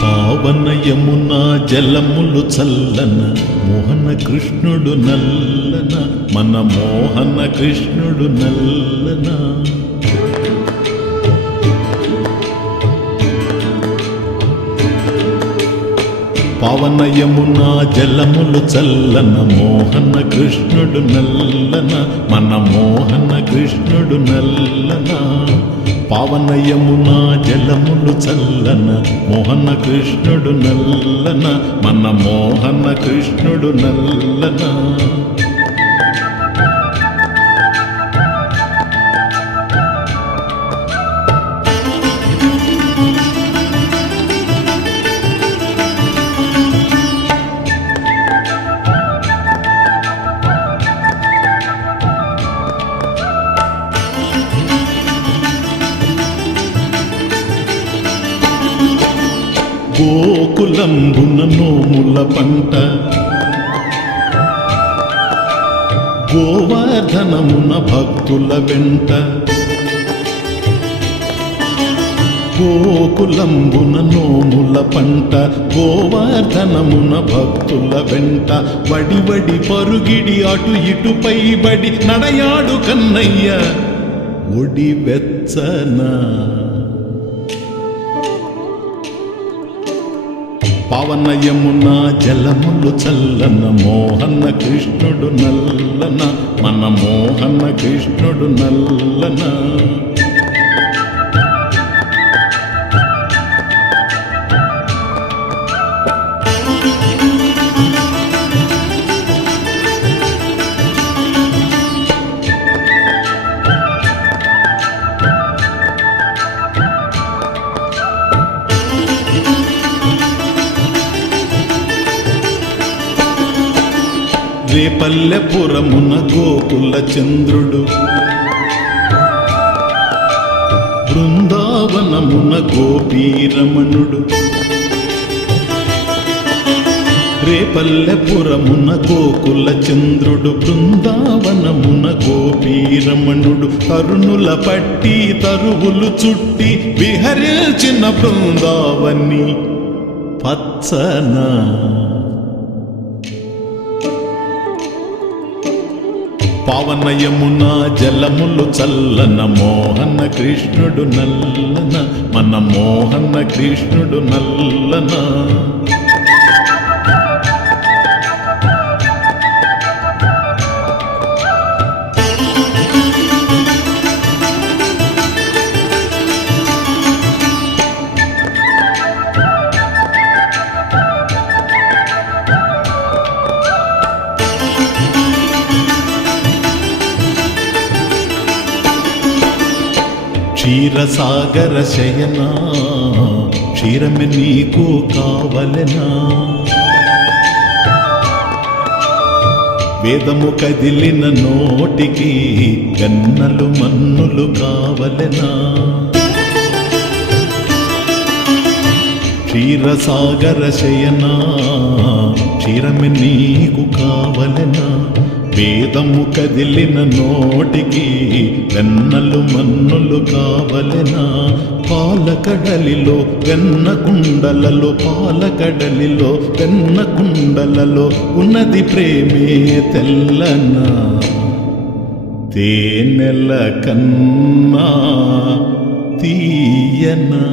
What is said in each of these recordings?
పావన యమునా జలములు చల్లన మోహన కృష్ణుడు నల్లన మన మోహన కృష్ణుడు నల్లన. పావన యమునా జలములు చల్లన మోహన కృష్ణుడు నల్లన మన మోహన కృష్ణుడు నల్లన. పావన యమునా జలములు చల్లన మోహన కృష్ణుడు నల్లన మన మోహన కృష్ణుడు నల్లన. గోకులంబున నోముల పంట గోవర్ధనమున భక్తుల వెంట. గోకులంబున నోముల పంట గోవర్ధనమున భక్తుల వెంట. వడి వడి పరుగిడి అటు ఇటుపై బడి నడయాడు కన్నయ్య ఒడి వెచ్చన. పావన యమునా జలములు చల్లన మోహన కృష్ణుడు నల్లన మన మోహన కృష్ణుడు నల్లన. రేపల్లెపురమున గోకుల చంద్రుడు బృందావనమున గోపీరమణుడు. రేపల్లెపురమున గోకుల చంద్రుడు బృందావనమున గోపీరమణుడు. తరుణుల పట్టి తరువులు చుట్టి విహరించిన బృందావని పచ్చన. పావన యమునా జలములు చల్లన మోహన కృష్ణుడు నల్లన మన మోహన కృష్ణుడు నల్లన. క్షీరసాగర శయనా క్షీరమే నీకు కావలెనా. వేదము కదిలిన నోటికి గన్నలు మన్నులు కావలెనా. క్షీరసాగర శయనా క్షీరమే నీకు కావలెనా. వేదము కదిలిన నోటికి వెన్నలు మన్నులు కావలెనా. పాలకడలిలో వెన్న కుండలలో పాలకడలిలో వెన్న కుండలలో ఉన్నది ప్రేమే తెల్లన. తేనెల కన్నా తీయనా.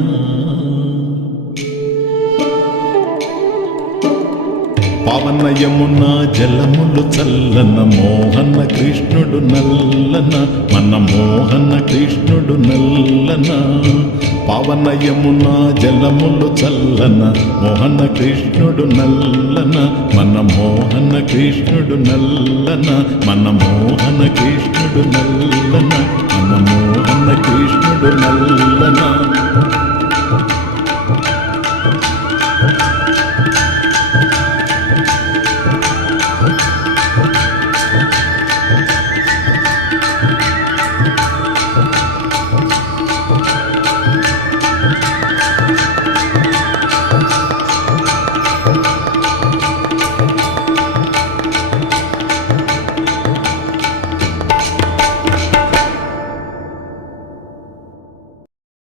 పావన యమునా జలములు చల్లన మోహన కృష్ణుడు నల్లన మన మోహన కృష్ణుడు నల్లన. పావన యమునా జలములు చల్లన మోహన కృష్ణుడు నల్లన మన మోహన కృష్ణుడు నల్లన మన మోహన కృష్ణుడు నల్లన.